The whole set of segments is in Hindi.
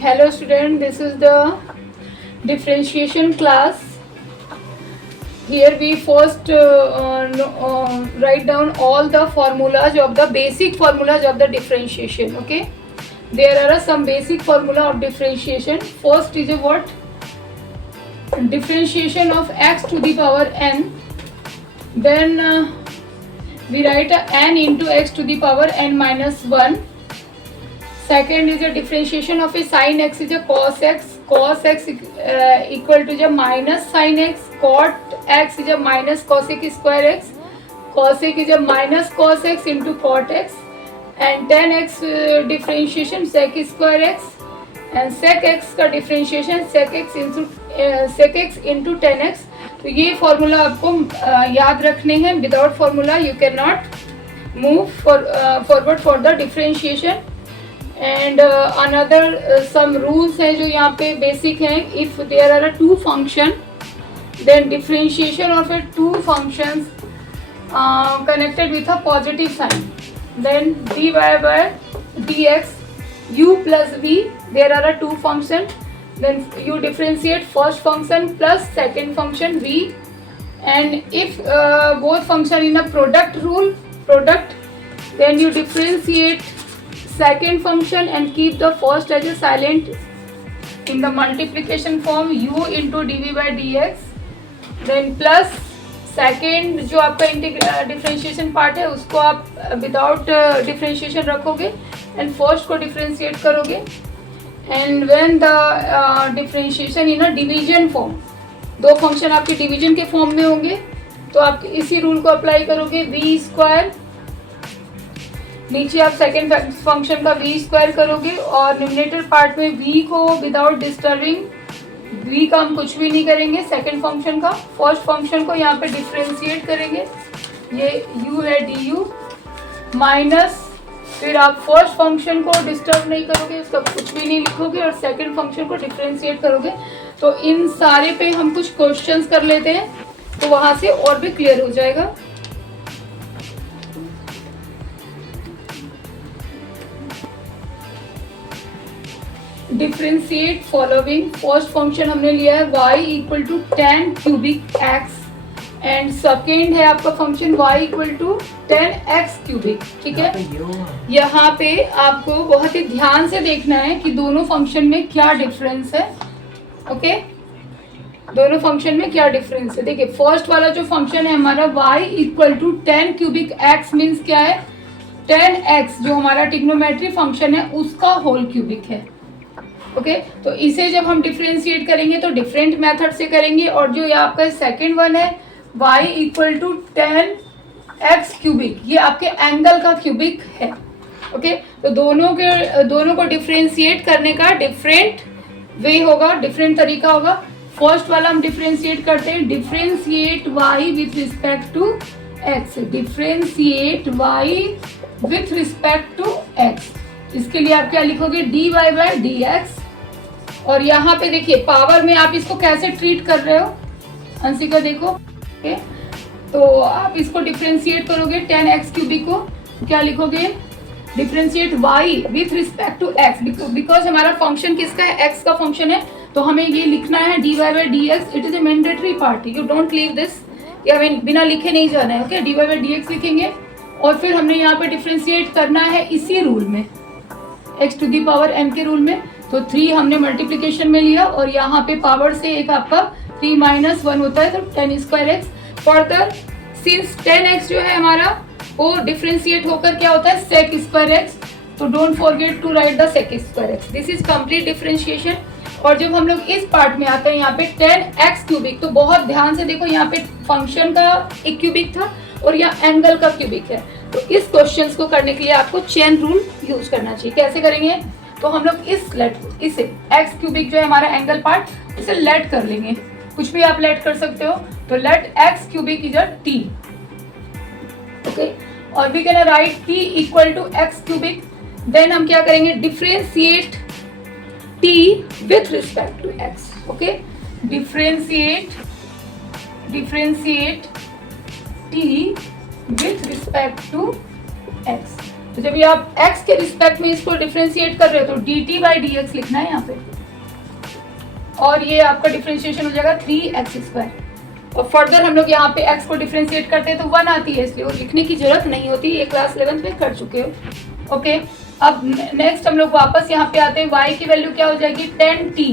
Hello student, this is the differentiation class. Here we first write down all the formulas of the basic formulas of the differentiation. Okay, there are some basic formula of differentiation. First is a what? Differentiation of x to the power n. Then we write a n into x to the power n minus 1. Second is a differentiation of a sin x is a cos x. Cos x equal to a minus sin x. Cot x is a minus cosec square x. Cosec is a minus cos x into cot x. And tan x differentiation sec square x. And sec x का differentiation sec x into tan x. तो ये फॉर्मूला आपको याद रखने हैं. Without formula you can not move forward for the differentiation. And another some rules हैं जो यहाँ पे बेसिक हैं. If there are two function then differentiation of a two functions connected with a positive sign, then dy by dx u plus v, there are two functions, then you differentiate first function plus second function v, and if both function in a product rule, then you differentiate second function and keep the first as a silent in the multiplication form u into dv by dx, then plus second जो आपका डिफरेंशिएशन पार्ट है उसको आप विदाउट डिफरेंशिएशन रखोगे एंड फर्स्ट को डिफरेंशिएट करोगे. And when the differentiation in a division form, दो फंक्शन आपके डिवीजन के फॉर्म में होंगे तो आप इसी रूल को अप्लाई करोगे. वी स्क्वायर, नीचे आप सेकेंड फंक्शन का वी स्क्वायर करोगे और न्यूमरेटर पार्ट में वी को विदाउट डिस्टर्बिंग v का हम कुछ भी नहीं करेंगे. सेकंड फंक्शन का फर्स्ट फंक्शन को यहाँ पे डिफरेंशिएट करेंगे. ये u है du माइनस, फिर आप फर्स्ट फंक्शन को डिस्टर्ब नहीं करोगे, उसका कुछ भी नहीं लिखोगे और सेकंड फंक्शन को डिफरेंशिएट करोगे. तो इन सारे पे हम कुछ क्वेश्चंस कर लेते हैं तो वहां से और भी क्लियर हो जाएगा. Differentiate following. फर्स्ट फंक्शन हमने लिया है y equal to tan cubic x and second है आपका function y equal to tan x cubic. ठीक है, यहाँ पे आपको बहुत ही ध्यान से देखना है कि दोनों फंक्शन में क्या डिफरेंस है. ओके, दोनों फंक्शन में क्या डिफरेंस है. देखिए फर्स्ट वाला जो फंक्शन है हमारा y equal to tan cubic x means क्या है, tan x जो हमारा ट्रिग्नोमेट्री फंक्शन है उसका होल क्यूबिक है. ओके, तो इसे जब हम डिफरेंशिएट करेंगे तो डिफरेंट मेथड से करेंगे. और जो ये आपका सेकेंड वन है y equal to tan x cubic, ये आपके एंगल का क्यूबिक है. ओके, तो दोनों को डिफरेंशिएट करने का डिफरेंट वे होगा, डिफरेंट तरीका होगा. फर्स्ट वाला हम डिफरेंशिएट करते हैं, differentiate y with respect to x. Differentiate y with respect to x. इसके लिए आप क्या लिखोगे, dy बाय dx. और यहाँ पे देखिए पावर में आप इसको कैसे ट्रीट कर रहे हो अंशिका, देखो. ओके, तो आप इसको डिफरेंशिएट करोगे tan x क्यूबिक को, क्या लिखोगे, differentiate y with respect to x. Because हमारा फंक्शन किसका है, x का फंक्शन है, तो हमें ये लिखना है dy by dx. It is a mandatory part, you don't leave this, या बिना लिखे नहीं जाना है. ओके, dy बाय dx लिखेंगे और फिर हमने यहाँ पे डिफरेंशिएट करना है इसी रूल में, x to the power n के रूल में. तो 3 हमने मल्टीप्लिकेशन में लिया और यहाँ पे पावर से एक आपका 3 माइनस 1 होता है तो tan square x. Further since tan x जो है हमारा वो डिफरेंशिएट होकर क्या होता है, sec स्क्वायर एक्स. तो don't forget to write the sec square x. This is complete differentiation. और जब हम लोग इस पार्ट में आते हैं यहाँ पे tan x क्यूबिक, तो बहुत ध्यान से देखो यहाँ पे फंक्शन का एक क्यूबिक था और यहाँ एंगल का क्यूबिक है. तो इस क्वेश्चंस को करने के लिए आपको चेन रूल यूज करना चाहिए. कैसे करेंगे, तो हम लोग इसे x क्यूबिक जो है हमारा एंगल पार्ट, इसे लेट कर लेंगे. कुछ भी आप लेट कर सकते हो. तो let x cubic is a t. Okay, और we can write t equal to x cubic. Then हम क्या करेंगे, differentiate t with respect to x. Okay, differentiate t with respect to x. तो जब ये आप x के रिस्पेक्ट में इसको डिफ्रेंशिएट कर रहे हो तो dt बाई डी एक्स लिखना है यहाँ पे, और ये आपका डिफ्रेंशिएशन हो जाएगा 3x²। और फर्दर हम लोग यहाँ पे x को डिफ्रेंशिएट करते हैं तो 1 आती है, इसलिए वो लिखने की जरूरत नहीं होती, ये क्लास 11th में कर चुके हो। ओके, अब नेक्स्ट हम लोग वापस यहाँ पे आते हैं, y की वैल्यू क्या हो जाएगी 10t,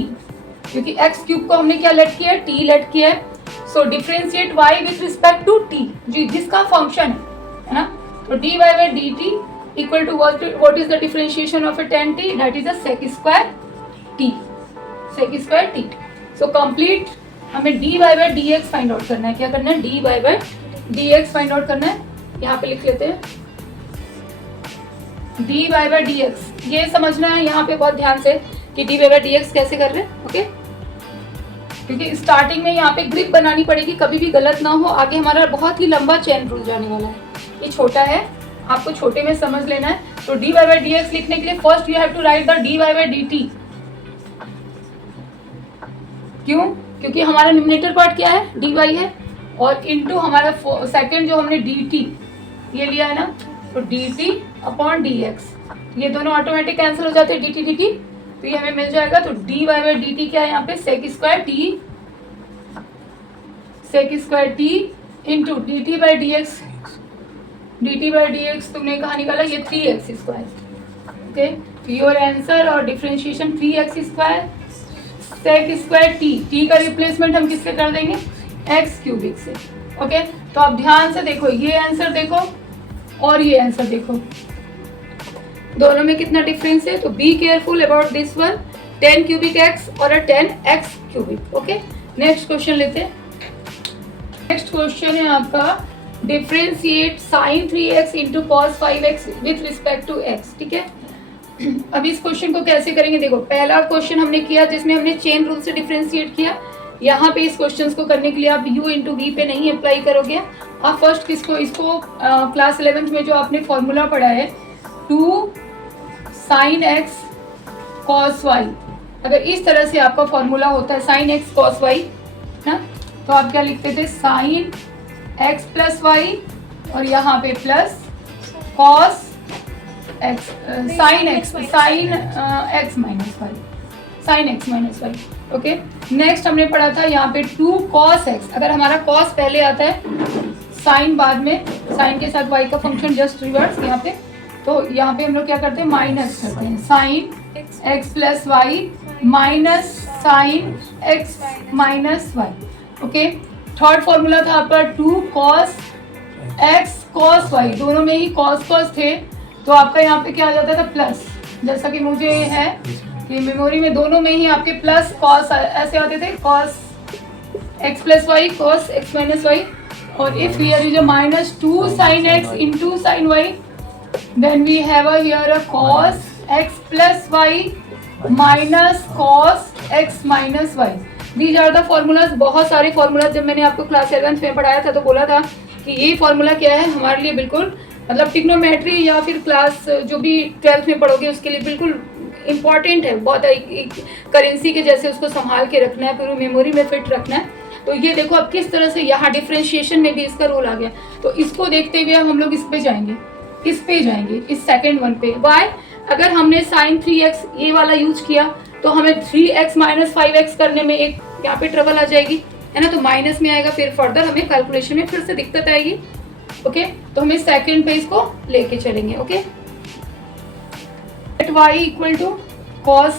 क्योंकि x³ को हमने क्या लेट किया है, t लेट किया है। So differentiate y with respect to t, जी जिसका फंक्शन है ना, तो dy by dt equal to what is the differentiation of a 10t, that is a sec²t, sec²t। So complete हमें dy by dx find out करना है, क्या करना है, dy by dx find out करना है। यहाँ पे लिख लेते हैं dy बाई dx, ये समझना है यहाँ पे बहुत ध्यान से कि dy बाई dx कैसे कर रहे हैं। ओके, क्योंकि स्टार्टिंग में यहाँ पे ग्रिप बनानी पड़ेगी, कभी भी गलत ना हो, आगे हमारा बहुत ही लंबा चेन रूल जाने वाला है। ये छोटा है, आपको छोटे में समझ लेना है। तो dy बाई dx लिखने के लिए first you have to write the dy by dt। क्यों? क्योंकि हमारा न्यूमरेटर पार्ट क्या है, dy है, और इनटू हमारा सेकंड जो हमने dt ये लिया है ना, तो dt अपॉन dx, ये दोनों ऑटोमेटिक कैंसिल हो जाते हैं dt dt, तो ये हमें मिल जाएगा। तो dy बाई dt क्या है यहाँ पे, sec² into dt by dx, dt by dx तुमने कहाँ निकाला, ये 3x²। ओके, योर आंसर और डिफरेंशिएशन 3x² sec²t, t का रिप्लेसमेंट हम किससे कर देंगे, x³ से। ओके, तो आप ध्यान से देखो, ये आंसर देखो और ये आंसर देखो, दोनों में कितना डिफरेंस है। तो be careful about this one, 10³ और 10x³। ओके, नेक्स्ट क्वेश्चन लेते हैं। नेक्स्ट क्वेश्चन है आपका differentiate sin 3x into cos 5x with respect to x। ठीक है, अब इस क्वेश्चन को कैसे करेंगे, देखो पहला क्वेश्चन हमने किया जिसमें हमने चेन रूल से डिफरेंशिएट किया। यहाँ पे इस क्वेश्चन को करने के लिए आप u इंटू वी पे नहीं अप्लाई करोगे, आप फर्स्ट किसको, इसको क्लास 11th में जो आपने फॉर्मूला पढ़ा है 2 sin x cos y, अगर इस तरह से आपका फॉर्मूला होता है sin x cos y ना, तो आप क्या लिखते थे, sin x प्लस वाई और यहाँ पे plus cos x, sin x minus y, sin x minus y. Okay, next हमने पढ़ा था यहाँ पे 2 cos x, अगर हमारा cos पहले आता है sin बाद में, sin के साथ y का फंक्शन जस्ट रिवर्स यहाँ पे, तो यहाँ पे हम लोग क्या करते हैं, माइनस करते हैं, sin x plus y minus sin x minus y. Okay, third formula था आपका 2 cos x cos y, दोनों में ही cos थे, तो आपका यहाँ पे क्या आ जाता था, प्लस, जैसा कि मुझे है कि मेमोरी में दोनों में ही आपके प्लस cos ऐसे आते थे, cos x plus y cos x minus y. और if here is a minus 2 sin x into sin y, then we have here a cos x plus y minus cos x minus y. These are the formulas, बहुत सारे फॉर्मूलाज जब मैंने आपको क्लास 11th में पढ़ाया था तो बोला था कि ये फॉर्मूला क्या है हमारे लिए बिल्कुल, मतलब ट्रिग्नोमेट्री या फिर क्लास जो भी 12th में पढ़ोगे उसके लिए बिल्कुल इंपॉर्टेंट है, बहुत एक करेंसी के जैसे उसको संभाल के रखना है, पूरी मेमोरी में फिट रखना है। तो ये देखो अब किस तरह से यहाँ डिफ्रेंशिएशन में भी इसका रोल आ गया, तो इसको देखते हुए हम लोग इस पे जाएंगे, इस सेकेंड वन पे। वाई, अगर हमने sin 3x ये वाला यूज किया तो हमें 3x माइनस 5x करने में एक यहाँ पे ट्रबल आ जाएगी, है ना, तो माइनस में आएगा, फिर फर्दर हमें कैलकुलेशन में फिर से दिक्कत आएगी। ओके, तो हमें सेकंड पे इसको लेके चलेंगे। Okay, y equal to cos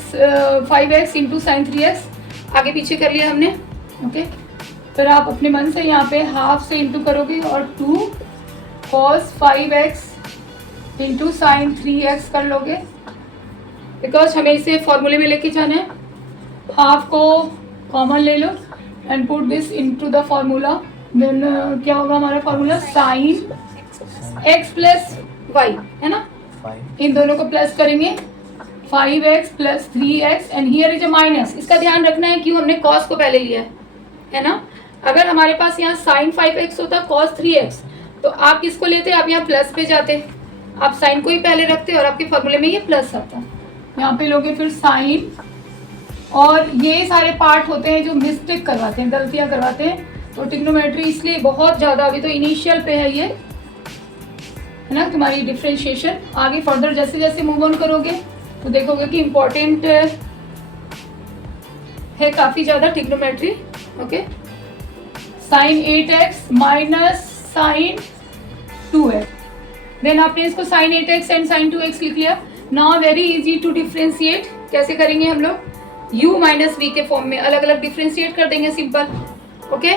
5x into sine 3x, आगे पीछे कर लिया हमने। ओके, फिर आप अपने मन से यहाँ पे हाफ से इंटू करोगे और 2 cos 5x into sine 3x कर लोगे, बिकॉज हमें इसे फॉर्मूले में लेके जाना है। हाफ को कॉमन ले लो and put this into the formula, then क्या होगा हमारा formula, sine x plus y, है ना, इन दोनों को प्लस करेंगे 5x plus 3x and here is a minus. इसका ध्यान रखना है क्यों हमने cos को पहले लिया है ना, अगर हमारे पास यहाँ साइन 5x होता cos 3x तो आप किसको लेते, आप यहाँ प्लस पे जाते, आप साइन को ही पहले रखते और आपके फॉर्मूले में ये प्लस आता। यहाँ पे लोगे फिर साइन, और ये सारे पार्ट होते हैं जो मिस्टेक करवाते हैं, गलतियाँ करवाते हैं, तो ट्रिग्नोमेट्री इसलिए बहुत ज़्यादा, अभी तो इनिशियल पे है ये, है ना तुम्हारी डिफरेंशिएशन। आगे फर्दर जैसे जैसे मूव ऑन करोगे तो देखोगे कि इम्पोर्टेंट है काफी ज्यादा trigonometry. Okay, sine 8x minus sine 2x, then आपने इसको sine 8x and sine 2x लिख लिया। Now very easy to differentiate. कैसे करेंगे हम लोग? u माइनस वी के फॉर्म में अलग अलग डिफरेंशिएट कर देंगे, सिंपल। ओके,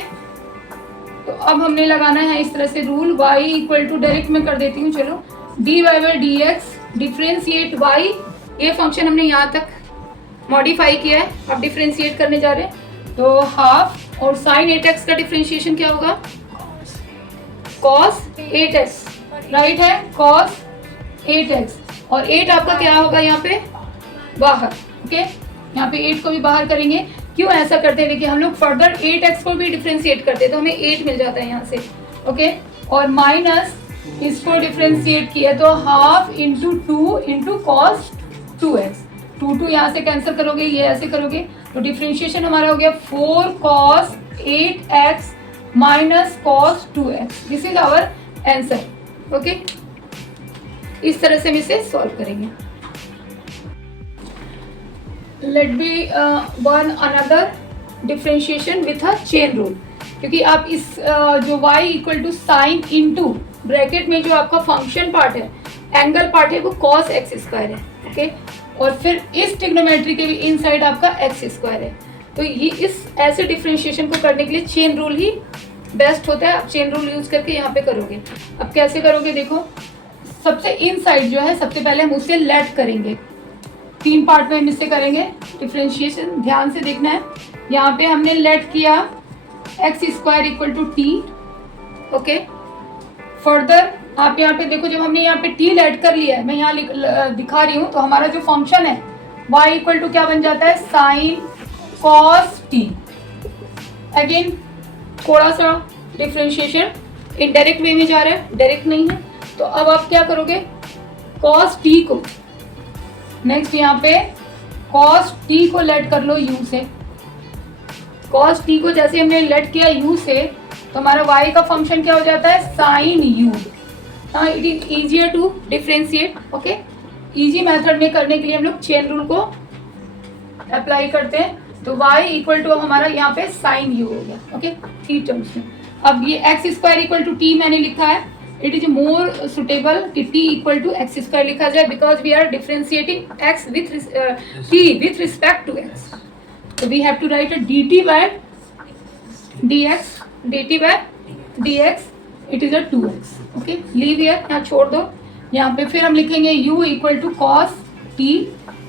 तो अब हमने लगाना है इस तरह से rule, y equal to, direct में कर देती हूँ, चलो, dy by d x differentiate y, ये फंक्शन हमने यहाँ तक मॉडिफाई किया है, अब डिफ्रेंशिएट करने जा रहे हैं। तो हाफ, और साइन 8x का डिफ्रेंशिएशन क्या होगा? cos 8x, राइट है, cos 8x, और 8 आपका क्या होगा यहाँ पे? बाहर। ओके, यहाँ पे 8 को भी बाहर करेंगे। क्यों ऐसा करते हैं? देखिए हम लोग फर्दर 8x को भी डिफ्रेंशिएट करते हैं तो हमें 8 मिल जाता है यहाँ से। ओके, और माइनस इसको डिफ्रेंशिएट किया तो half into 2 into cos 2x, 2 यहाँ से कैंसिल करोगे, ये ऐसे करोगे, तो डिफ्रेंशिएशन हमारा हो गया 4 cos 8x minus cos 2x। This is our answer. Okay, इस तरह से हम इसे सॉल्व करेंगे। Let be one another differentiation with a chain rule, क्योंकि आप इस जो y equal to sine into bracket में जो आपका फंक्शन पार्ट है, एंगल पार्ट है, वो cos x स्क्वायर है। ओके, और फिर इस ट्रिग्नोमेट्री के भी इनसाइड आपका x स्क्वायर है। तो ये इस ऐसे डिफ्रेंशिएशन को करने के लिए चेन रूल ही बेस्ट होता है। आप चेन रूल यूज करके यहाँ पे करोगे। अब कैसे करोगे? देखो, सबसे इनसाइड जो है, सबसे पहले हम उसे लेट करेंगे, 3 पार्ट में हम इससे करेंगे डिफ्रेंशिएशन, ध्यान से देखना है। यहाँ पे हमने लेट किया x square equal to t. Okay, further आप यहाँ पे देखो, जब हमने यहाँ पे टी लेट कर लिया है, मैं यहाँ दिखा रही हूँ, तो हमारा जो फंक्शन है y इक्वल टू क्या बन जाता है? Sine cos T. अगेन थोड़ा सा डिफ्रेंशिएशन इनडायरेक्ट वे में जा रहा है, डायरेक्ट नहीं है। तो अब आप क्या करोगे? कॉस टी को, नेक्स्ट यहाँ पे cos t को लेट कर लो u से। cos t को जैसे हमने लेट किया u से, तो हमारा y का फंक्शन क्या हो जाता है? Sine u। हाँ, it is easier to differentiate. Okay, easy method में करने के लिए हम लोग चेन रूल को अप्लाई करते हैं। तो y इक्वल टू हमारा यहाँ पे साइन u हो गया। ओके, 3 टर्म्स में। अब ये x square equal to t मैंने लिखा है, इट इज मोर सुटेबल कि t equal to x square लिखा जाए, because we are differentiating x with t with respect to x। तो we have to write a dt by dx, it is a 2x। Okay, leave here, यहाँ छोड़ दो। यहाँ पे फिर हम लिखेंगे u equal to cos t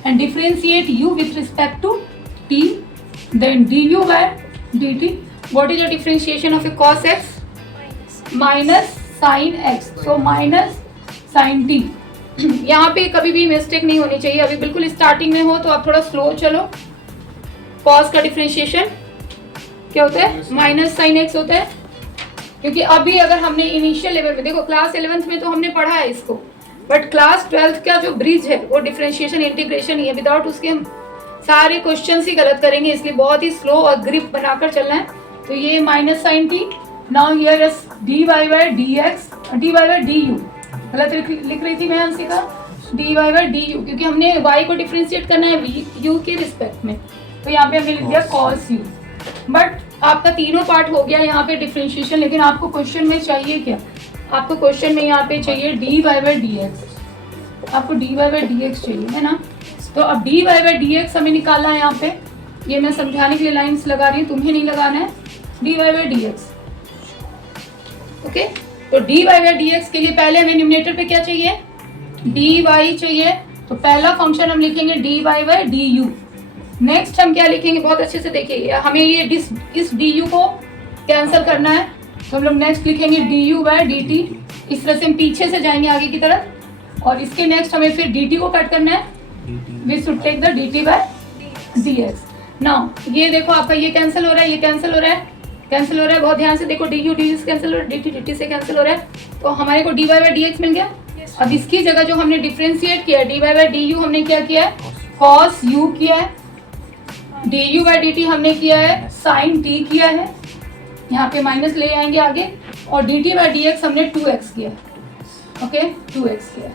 and differentiate u with respect to t, then du by dt। What is the differentiation of a cos x? Minus sine x, so minus sine t. यहाँ पे कभी भी मिस्टेक नहीं होनी चाहिए। अभी बिल्कुल स्टार्टिंग में हो तो आप थोड़ा स्लो चलो। कॉस का डिफरेंशिएशन क्या होता है? माइनस साइन एक्स होता है, क्योंकि अभी अगर हमने इनिशियल लेवल में, देखो क्लास 11th में तो हमने पढ़ा है इसको, बट क्लास 12th का जो ब्रिज है वो डिफरेंशिएशन इंटीग्रेशन ही है। विदाउट उसके हम सारे क्वेश्चन ही गलत करेंगे, इसलिए बहुत ही स्लो और ग्रिप बनाकर चलना है। तो ये minus sine t, now here is dy by dx, dy by du, गलत लिख रही थी मैं अंशिका, dy बाय du, क्योंकि हमने y को डिफरेंशिएट करना है u के रिस्पेक्ट में, तो यहाँ पे हमने लिख दिया cos u। बट आपका तीनों पार्ट हो गया यहाँ पे डिफरेंशिएशन, लेकिन आपको क्वेश्चन में चाहिए क्या? आपको क्वेश्चन में यहाँ पे चाहिए dy बाय dx, आपको dy बाय dx चाहिए, है ना? तो अब dy बाय dx हमें निकालना है। यहाँ पे ये मैं समझाने के लिए लाइंस लगा रही हूँ, तुम्हें नहीं लगाना है। dy बाय dx, ओके, तो dy बाय dx के लिए पहले हमें न्यूमरेटर पे क्या चाहिए? dy चाहिए, तो पहला फंक्शन हम लिखेंगे dy बाय du। नेक्स्ट हम क्या लिखेंगे? बहुत अच्छे से देखिए, हमें ये इस du को कैंसिल करना है, तो हम लोग नेक्स्ट लिखेंगे du बाय dt। इस तरह से हम पीछे से जाएंगे आगे की तरफ, और इसके नेक्स्ट हमें फिर dt को कट करना है। We should take the dt by dx। Now ये देखो आपका ये कैंसिल हो रहा है, ये कैंसिल हो रहा है, कैंसिल हो रहा है, बहुत ध्यान से देखो, du du से कैंसिल हो रहा है, dt से कैंसिल हो रहा है, तो हमारे को dy बाय dx मिल गया। अब इसकी जगह जो हमने डिफरेंशिएट किया dy बाय du, हमने क्या किया है? cos u किया है, du बाय dt हमने किया है sin t किया है, यहाँ पे माइनस ले आएंगे आगे, और dt बाय dx हमने 2x किया है। ओके 2x किया।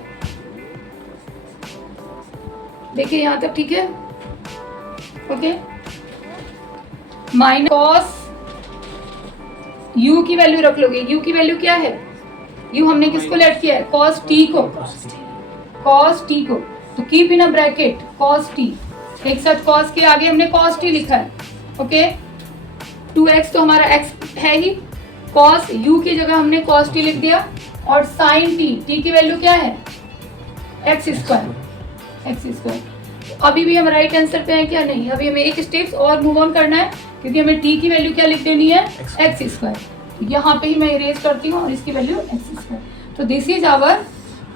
देखिए यहाँ तक ठीक है। ओके माइनस कॉस u की वैल्यू रख लोगे। u की वैल्यू क्या है? u हमने किसको लेट किया है? cos t को। cos t को तो keep in a bracket cos t, एक साथ cos के आगे हमने cos t लिखा है। ओके 2x तो हमारा x है ही, cos u की जगह हमने cos t लिख दिया और sin t, t की वैल्यू क्या है? x square. अभी भी हम राइट आंसर पे हैं क्या? नहीं, अभी हमें एक स्टेप्स और मूव ऑन करना है क्योंकि हमें t की वैल्यू क्या लिख देनी है? x square. यहाँ पे ही मैं इरेज करती हूँ और इसकी वैल्यू x स्क्वायर। तो दिस इज आवर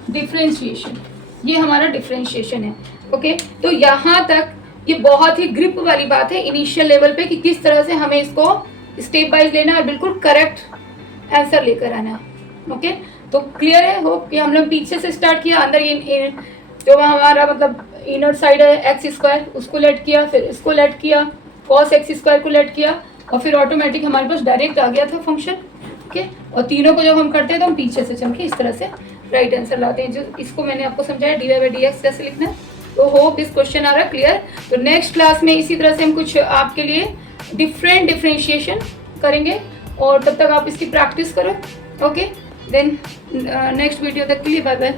डिफरेंशिएशन, ये हमारा डिफरेंशिएशन है। ओके तो यहाँ तक ये बहुत ही ग्रिप वाली बात है इनिशियल लेवल पे कि किस तरह से हमें इसको स्टेप वाइज लेना है और बिल्कुल करेक्ट आंसर लेकर आना। ओके तो क्लियर है? होप कि हम लोग पीछे से स्टार्ट किया, अंदर ये जो हमारा मतलब इनर साइड है एक्स स्क्वायर उसको लेट किया, फिर इसको लेट किया, कॉस एक्स स्क्वायर को लेट किया और फिर ऑटोमेटिक हमारे पास डायरेक्ट आ गया था फंक्शन। ओके और तीनों को जब हम करते हैं तो हम पीछे से चल के इस तरह से राइट आंसर लाते हैं। जो इसको मैंने आपको समझाया dy/dx कैसे लिखना है। तो होप दिस क्वेश्चन आ रहा क्लियर। तो नेक्स्ट क्लास में इसी तरह से हम कुछ आपके लिए डिफरेंट डिफरेंशिएशन करेंगे और तब तक आप इसकी प्रैक्टिस करो। ओके देन नेक्स्ट वीडियो तक के लिए बाय बाय।